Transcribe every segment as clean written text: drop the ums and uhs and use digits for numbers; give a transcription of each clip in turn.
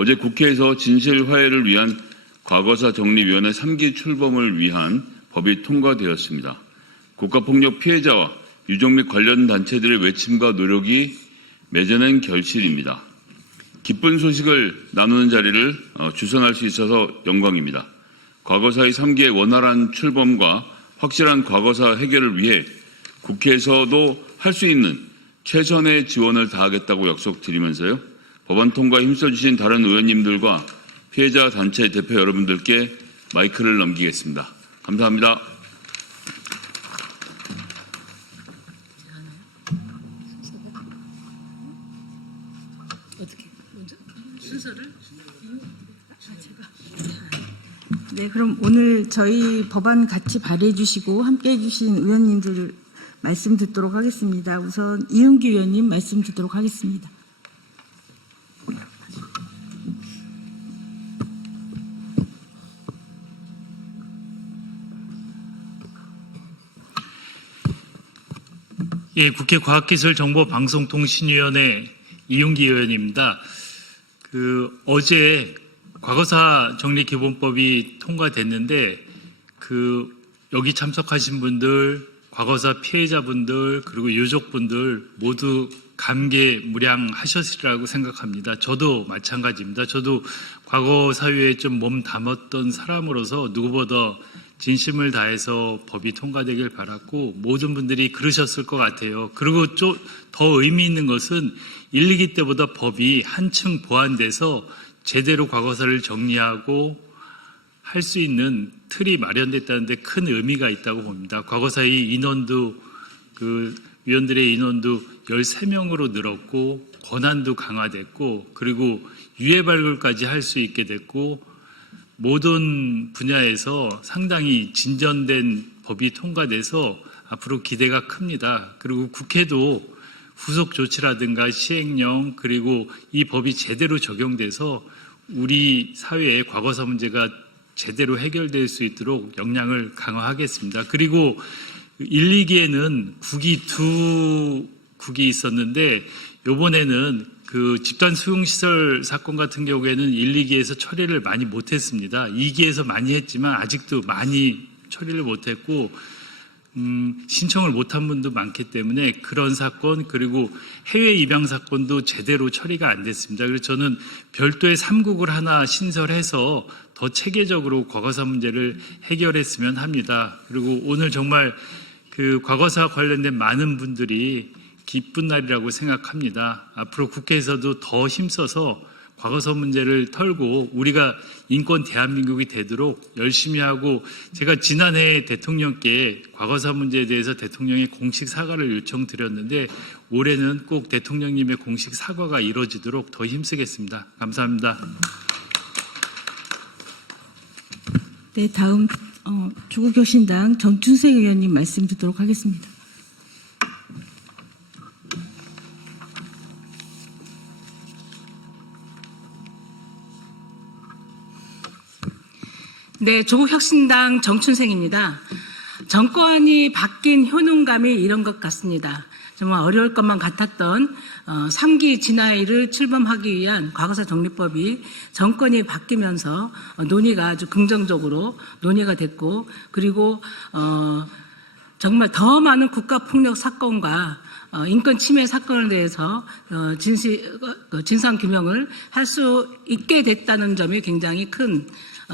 어제 국회에서 진실화해를 위한 과거사 정리위원회 3기 출범을 위한 법이 통과되었습니다. 국가폭력 피해자와 유족 및 관련 단체들의 외침과 노력이 맺어낸 결실입니다. 기쁜 소식을 나누는 자리를 주선할 수 있어서 영광입니다. 과거사의 3기의 원활한 출범과 확실한 과거사 해결을 위해 국회에서도 할 수 있는 최선의 지원을 다하겠다고 약속드리면서요. 법안 통과에 힘써주신 다른 의원님들과 피해자 단체 대표 여러분들께 마이크를 넘기겠습니다. 감사합니다. 네, 그럼 오늘 저희 법안 같이 발의해 주시고 함께 해주신 의원님들 말씀 듣도록 하겠습니다. 우선 이은기 의원님 말씀 듣도록 하겠습니다. 예, 국회 과학기술정보방송통신위원회 이윤기 의원입니다. 어제 과거사 정리기본법이 통과됐는데 여기 참석하신 분들, 과거사 피해자분들 그리고 유족분들 모두 감개무량하셨으리라고 생각합니다. 저도 마찬가지입니다. 저도 과거 사회에 좀 몸 담았던 사람으로서 누구보다 진심을 다해서 법이 통과되길 바랐고 모든 분들이 그러셨을 것 같아요. 그리고 좀 더 의미 있는 것은 1, 2기 때보다 법이 한층 보완돼서 제대로 과거사를 정리하고 할 수 있는 틀이 마련됐다는 데 큰 의미가 있다고 봅니다. 과거사의 인원도 위원들의 인원도 13명으로 늘었고 권한도 강화됐고 그리고 유해 발굴까지 할 수 있게 됐고 모든 분야에서 상당히 진전된 법이 통과돼서 앞으로 기대가 큽니다. 그리고 국회도 후속 조치라든가 시행령 그리고 이 법이 제대로 적용돼서 우리 사회의 과거사 문제가 제대로 해결될 수 있도록 역량을 강화하겠습니다. 그리고 1, 2기에는 국이 있었는데 이번에는 집단 수용시설 사건 같은 경우에는 1, 2기에서 처리를 많이 못했습니다. 2기에서 많이 했지만 아직도 많이 처리를 못했고 신청을 못한 분도 많기 때문에 그런 사건 그리고 해외 입양 사건도 제대로 처리가 안 됐습니다. 그래서 저는 별도의 3국을 하나 신설해서 더 체계적으로 과거사 문제를 해결했으면 합니다. 그리고 오늘 정말 과거사 관련된 많은 분들이 기쁜 날이라고 생각합니다. 앞으로 국회에서도 더 힘써서 과거사 문제를 털고 우리가 인권 대한민국이 되도록 열심히 하고 제가 지난해 대통령께 과거사 문제에 대해서 대통령의 공식 사과를 요청드렸는데 올해는 꼭 대통령님의 공식 사과가 이루어지도록 더 힘쓰겠습니다. 감사합니다. 네, 다음 조국혁신당 정춘생 의원님 말씀 듣도록 하겠습니다. 네, 조국혁신당 정춘생입니다. 정권이 바뀐 효능감이 이런 것 같습니다. 정말 어려울 것만 같았던 3기 진화일을 출범하기 위한 과거사 정리법이 정권이 바뀌면서 논의가 아주 긍정적으로 논의가 됐고 그리고 정말 더 많은 국가폭력 사건과 인권 침해 사건에 대해서 진상규명을 할 수 있게 됐다는 점이 굉장히 큰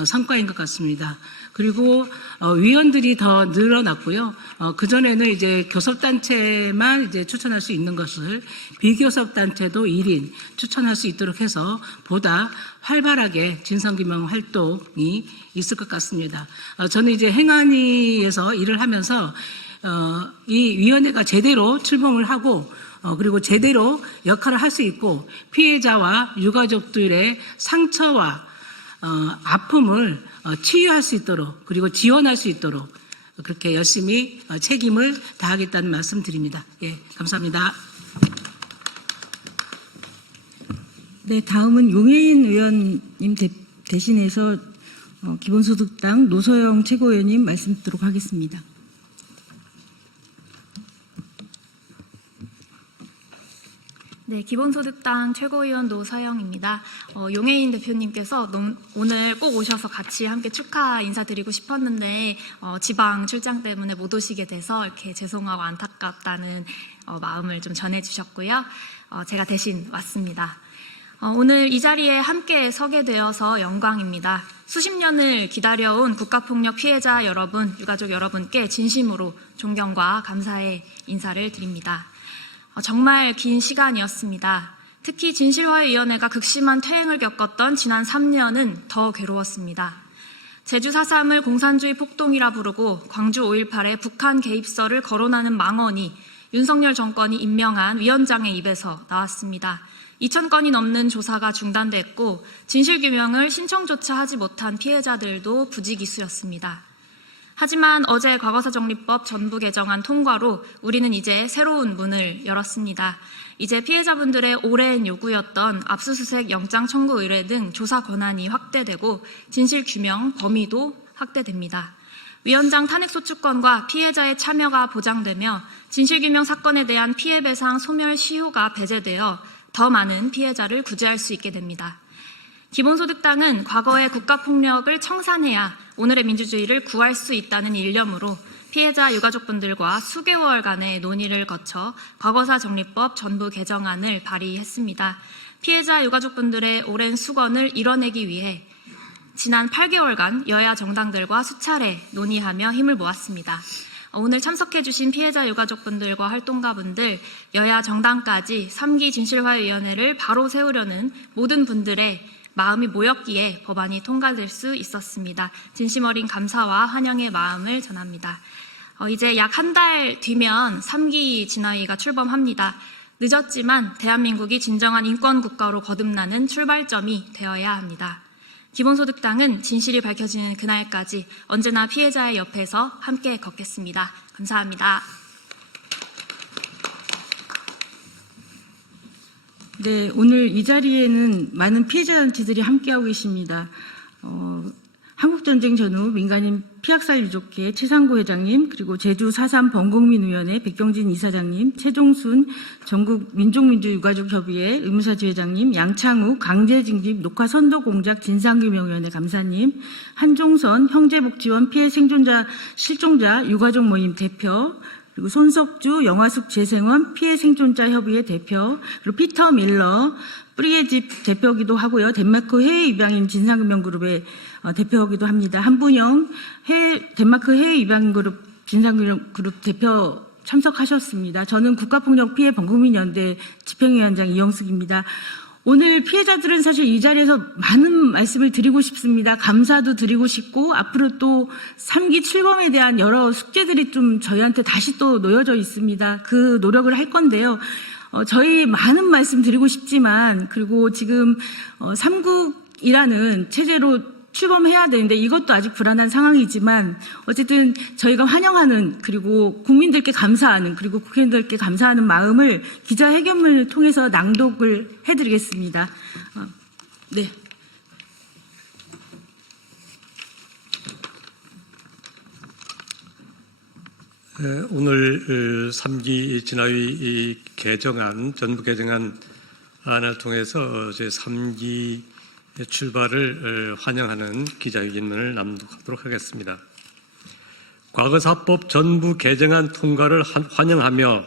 성과인 것 같습니다. 그리고 위원들이 더 늘어났고요. 그전에는 이제 교섭단체만 이제 추천할 수 있는 것을 비교섭단체도 1인 추천할 수 있도록 해서 보다 활발하게 진상규명 활동이 있을 것 같습니다. 저는 이제 행안위에서 일을 하면서 이 위원회가 제대로 출범을 하고 그리고 제대로 역할을 할 수 있고 피해자와 유가족들의 상처와 아픔을 치유할 수 있도록 그리고 지원할 수 있도록 그렇게 열심히 책임을 다하겠다는 말씀 드립니다. 예, 감사합니다. 네, 다음은 용혜인 의원님 대신해서 기본소득당 노소영 최고위원님 말씀 듣도록 하겠습니다. 네, 기본소득당 최고위원 노서영입니다. 용혜인 대표님께서 오늘 꼭 오셔서 같이 함께 축하 인사드리고 싶었는데 지방 출장 때문에 못 오시게 돼서 이렇게 죄송하고 안타깝다는 마음을 좀 전해주셨고요. 제가 대신 왔습니다. 오늘 이 자리에 함께 서게 되어서 영광입니다. 수십 년을 기다려온 국가폭력 피해자 여러분, 유가족 여러분께 진심으로 존경과 감사의 인사를 드립니다. 정말 긴 시간이었습니다. 특히 진실화해위원회가 극심한 퇴행을 겪었던 지난 3년은 더 괴로웠습니다. 제주 4.3을 공산주의 폭동이라 부르고 광주 5.18에 북한 개입설을 거론하는 망언이 윤석열 정권이 임명한 위원장의 입에서 나왔습니다. 2,000건이 넘는 조사가 중단됐고 진실규명을 신청조차 하지 못한 피해자들도 부지기수였습니다. 하지만 어제 과거사정리법 전부 개정안 통과로 우리는 이제 새로운 문을 열었습니다. 이제 피해자분들의 오랜 요구였던 압수수색 영장 청구 의뢰 등 조사 권한이 확대되고 진실규명 범위도 확대됩니다. 위원장 탄핵소추권과 피해자의 참여가 보장되며 진실규명 사건에 대한 피해배상 소멸 시효가 배제되어 더 많은 피해자를 구제할 수 있게 됩니다. 기본소득당은 과거의 국가폭력을 청산해야 오늘의 민주주의를 구할 수 있다는 일념으로 피해자 유가족분들과 수개월간의 논의를 거쳐 과거사 정리법 전부 개정안을 발의했습니다. 피해자 유가족분들의 오랜 수건을 이뤄내기 위해 지난 8개월간 여야 정당들과 수차례 논의하며 힘을 모았습니다. 오늘 참석해주신 피해자 유가족분들과 활동가분들, 여야 정당까지 3기 진실화해위원회를 바로 세우려는 모든 분들의 마음이 모였기에 법안이 통과될 수 있었습니다. 진심 어린 감사와 환영의 마음을 전합니다. 이제 약 한 달 뒤면 3기 진화위가 출범합니다. 늦었지만 대한민국이 진정한 인권국가로 거듭나는 출발점이 되어야 합니다. 기본소득당은 진실이 밝혀지는 그날까지 언제나 피해자의 옆에서 함께 걷겠습니다. 감사합니다. 네, 오늘 이 자리에는 많은 피해자 단체들이 함께하고 계십니다. 한국전쟁 전후 민간인 피학살 유족회 최상구 회장님, 그리고 제주 4.3 범국민위원회 백경진 이사장님, 최종순 전국 민족민주유가족협의회 의무사 지회장님, 양창욱 강제징집 녹화선도공작 진상규명위원회 감사님, 한종선 형제복지원 피해 생존자 실종자 유가족 모임 대표, 그리고 손석주 영화숙 재생원 피해 생존자 협의회 대표, 그리고 피터 밀러 뿌리의 집 대표기도 하고요. 덴마크 해외 입양인 진상규명그룹의 대표이기도 합니다. 한분영 덴마크 해외 입양그룹 진상규명그룹 대표 참석하셨습니다. 저는 국가폭력 피해 범국민연대 집행위원장 이영숙입니다. 오늘 피해자들은 사실 이 자리에서 많은 말씀을 드리고 싶습니다. 감사도 드리고 싶고 앞으로 또 3기 출범에 대한 여러 숙제들이 좀 저희한테 다시 또 놓여져 있습니다. 그 노력을 할 건데요. 저희 많은 말씀 드리고 싶지만 그리고 지금 3국이라는 체제로 출범해야 되는데 이것도 아직 불안한 상황이지만 어쨌든 저희가 환영하는 그리고 국민들께 감사하는 그리고 국회의원들께 감사하는 마음을 기자회견문을 통해서 낭독을 해드리겠습니다. 네. 오늘 3기 진화위 개정안, 전부 개정안을 통해서 제 3기 출발을 환영하는 기자회견문을 낭독하도록 하겠습니다. 과거사법 전부 개정안 통과를 환영하며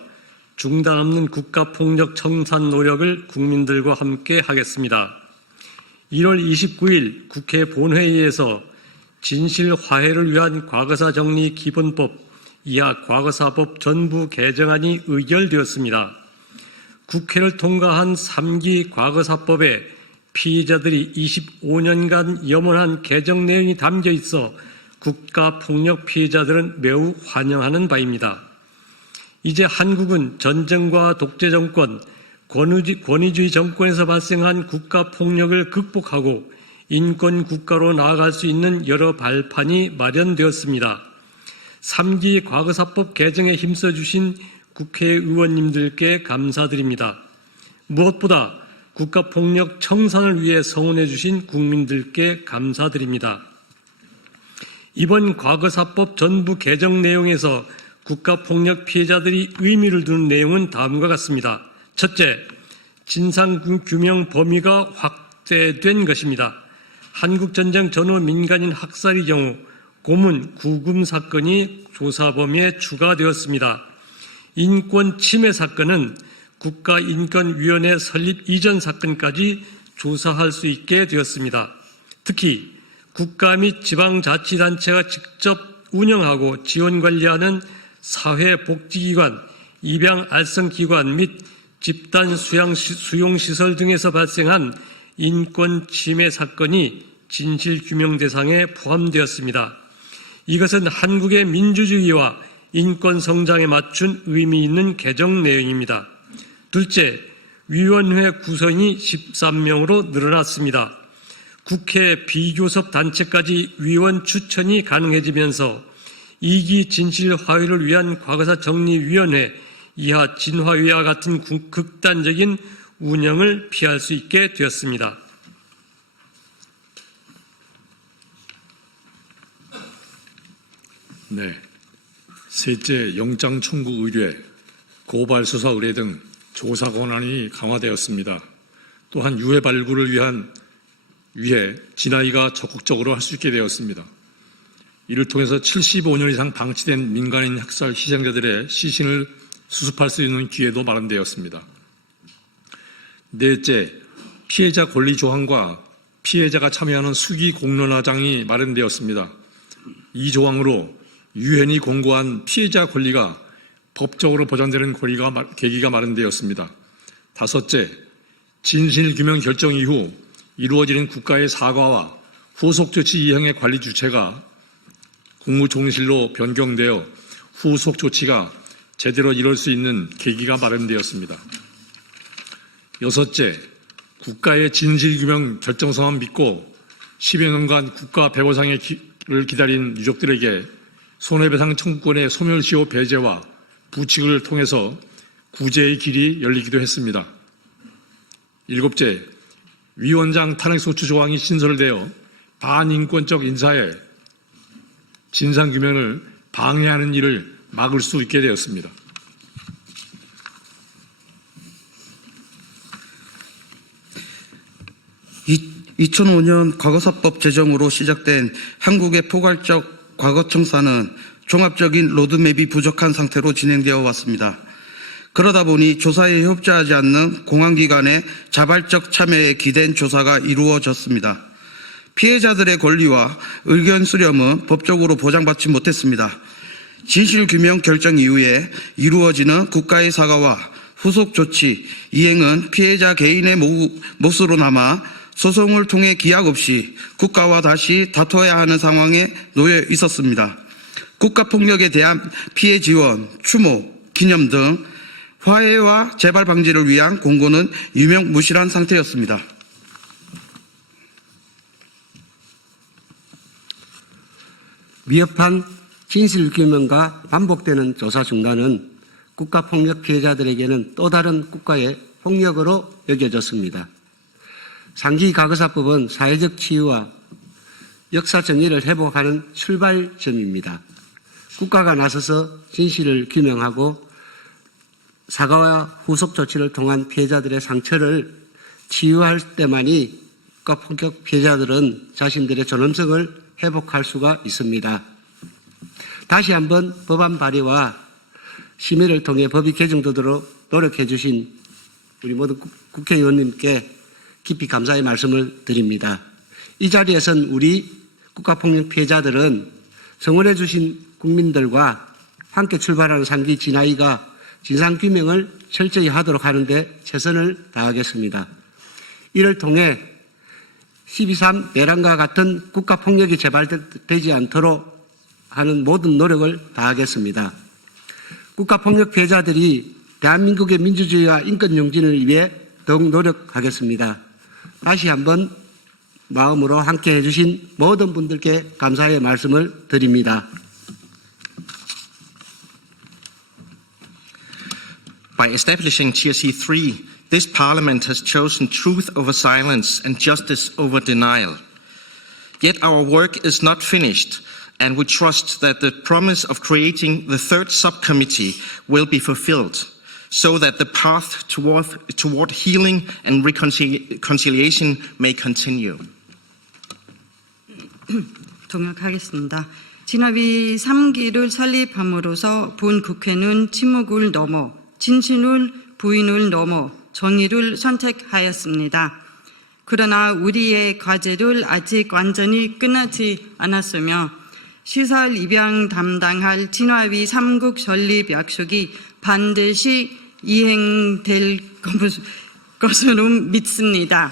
중단 없는 국가폭력 청산 노력을 국민들과 함께 하겠습니다. 1월 29일 국회 본회의에서 진실화해를 위한 과거사 정리 기본법 이하 과거사법 전부 개정안이 의결되었습니다. 국회를 통과한 3기 과거사법에 피의자들이 25년간 염원한 개정 내용이 담겨 있어 국가폭력 피해자들은 매우 환영하는 바입니다. 이제 한국은 전쟁과 독재정권, 권위주의 정권에서 발생한 국가폭력을 극복하고 인권국가로 나아갈 수 있는 여러 발판이 마련되었습니다. 3기 과거사법 개정에 힘써주신 국회의원님들께 감사드립니다. 무엇보다 국가폭력 청산을 위해 성원해 주신 국민들께 감사드립니다. 이번 과거사법 전부 개정 내용에서 국가폭력 피해자들이 의미를 두는 내용은 다음과 같습니다. 첫째, 진상규명 범위가 확대된 것입니다. 한국전쟁 전후 민간인 학살의 경우 고문, 구금 사건이 조사 범위에 추가되었습니다. 인권 침해 사건은 국가인권위원회 설립 이전 사건까지 조사할 수 있게 되었습니다. 특히 국가 및 지방자치단체가 직접 운영하고 지원관리하는 사회복지기관, 입양알선기관 및 집단 수용시설 등에서 발생한 인권 침해 사건이 진실규명 대상에 포함되었습니다. 이것은 한국의 민주주의와 인권 성장에 맞춘 의미 있는 개정 내용입니다. 둘째, 위원회 구성이 13명으로 늘어났습니다. 국회 비교섭 단체까지 위원 추천이 가능해지면서 2기 진실 화해를 위한 과거사 정리위원회 이하 진화위와 같은 극단적인 운영을 피할 수 있게 되었습니다. 네. 셋째, 영장 청구 의뢰, 고발 수사 의뢰 등 조사 권한이 강화되었습니다. 또한 유해 발굴을 위해 진화위가 적극적으로 할 수 있게 되었습니다. 이를 통해서 75년 이상 방치된 민간인 학살 희생자들의 시신을 수습할 수 있는 기회도 마련되었습니다. 넷째, 피해자 권리 조항과 피해자가 참여하는 수기 공론화장이 마련되었습니다. 이 조항으로 유엔이 공고한 피해자 권리가 법적으로 보장되는 계기가 마련되었습니다. 다섯째, 진실규명 결정 이후 이루어지는 국가의 사과와 후속 조치 이행의 관리 주체가 국무총리실로 변경되어 후속 조치가 제대로 이룰 수 있는 계기가 마련되었습니다. 여섯째, 국가의 진실규명 결정서만 믿고 10여 년간 국가 배보상을 기다린 유족들에게 손해배상 청구권의 소멸시효 배제와 부칙을 통해서 구제의 길이 열리기도 했습니다. 일곱째, 위원장 탄핵소추 조항이 신설되어 반인권적 인사의 진상규명을 방해하는 일을 막을 수 있게 되었습니다. 이 2005년 과거사법 제정으로 시작된 한국의 포괄적 과거 청사는 종합적인 로드맵이 부족한 상태로 진행되어 왔습니다. 그러다 보니 조사에 협조하지 않는 공안기관의 자발적 참여에 기댄 조사가 이루어졌습니다. 피해자들의 권리와 의견 수렴은 법적으로 보장받지 못했습니다. 진실규명 결정 이후에 이루어지는 국가의 사과와 후속 조치, 이행은 피해자 개인의 몫으로 남아 소송을 통해 기약 없이 국가와 다시 다퉈야 하는 상황에 놓여 있었습니다. 국가폭력에 대한 피해 지원, 추모, 기념 등 화해와 재발 방지를 위한 공고는 유명무실한 상태였습니다. 미흡한 진실규명과 반복되는 조사 중단은 국가폭력 피해자들에게는 또 다른 국가의 폭력으로 여겨졌습니다. 상기 과거사법은 사회적 치유와 역사 정의를 회복하는 출발점입니다. 국가가 나서서 진실을 규명하고 사과와 후속 조치를 통한 피해자들의 상처를 치유할 때만이 국가폭력 피해자들은 자신들의 존엄성을 회복할 수가 있습니다. 다시 한번 법안 발의와 심의를 통해 법이 개정되도록 노력해 주신 우리 모든 국회의원님께 깊이 감사의 말씀을 드립니다. 이 자리에선 우리 국가폭력 피해자들은 성원해 주신 국민들과 함께 출발하는 상기 진화위가 진상규명을 철저히 하도록 하는데 최선을 다하겠습니다. 이를 통해 12.3 내란과 같은 국가폭력이 재발되지 않도록 하는 모든 노력을 다하겠습니다. 국가폭력 피해자들이 대한민국의 민주주의와 인권용진을 위해 더욱 노력하겠습니다. 다시 한번 마음으로 함께 해주신 모든 분들께 감사의 말씀을 드립니다. By establishing TRC 3, this Parliament has chosen truth over silence and justice over denial. Yet our work is not finished, and we trust that the promise of creating the third subcommittee will be fulfilled. so that the path toward healing and reconciliation may continue. 동역하겠습니다. 진합의 3기를 설립함으로써 본 국회는 침묵을 넘어 진실을 부인을 넘어 정의를 선택하였습니다. 그러나 우리의 과제를 아직 완전히 끝나지 않았으며 시설 입양 담당할 진화위 3국 설립 약속이 반드시 이행될 것으로 믿습니다.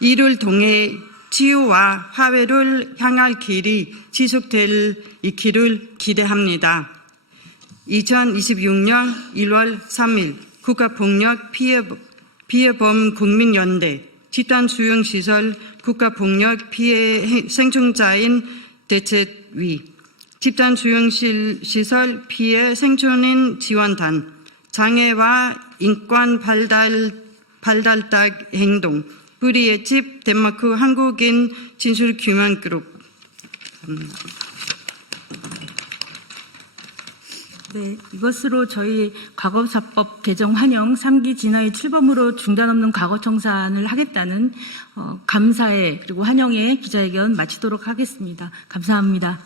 이를 통해 치유와 화해를 향할 길이 지속될 있기를 기대합니다. 2026년 1월 3일 국가폭력 피해범 국민연대 집단수용시설 국가폭력 피해 생존자인 대책위 집단수용시설 피해 생존인 지원단 장애와 인권 발달딱 행동 우리의 집 덴마크 한국인 진실규명그룹. 네, 이것으로 저희 과거사법 개정 환영 3기 진화의 출범으로 중단 없는 과거 청산을 하겠다는 감사의 그리고 환영의 기자회견 마치도록 하겠습니다. 감사합니다.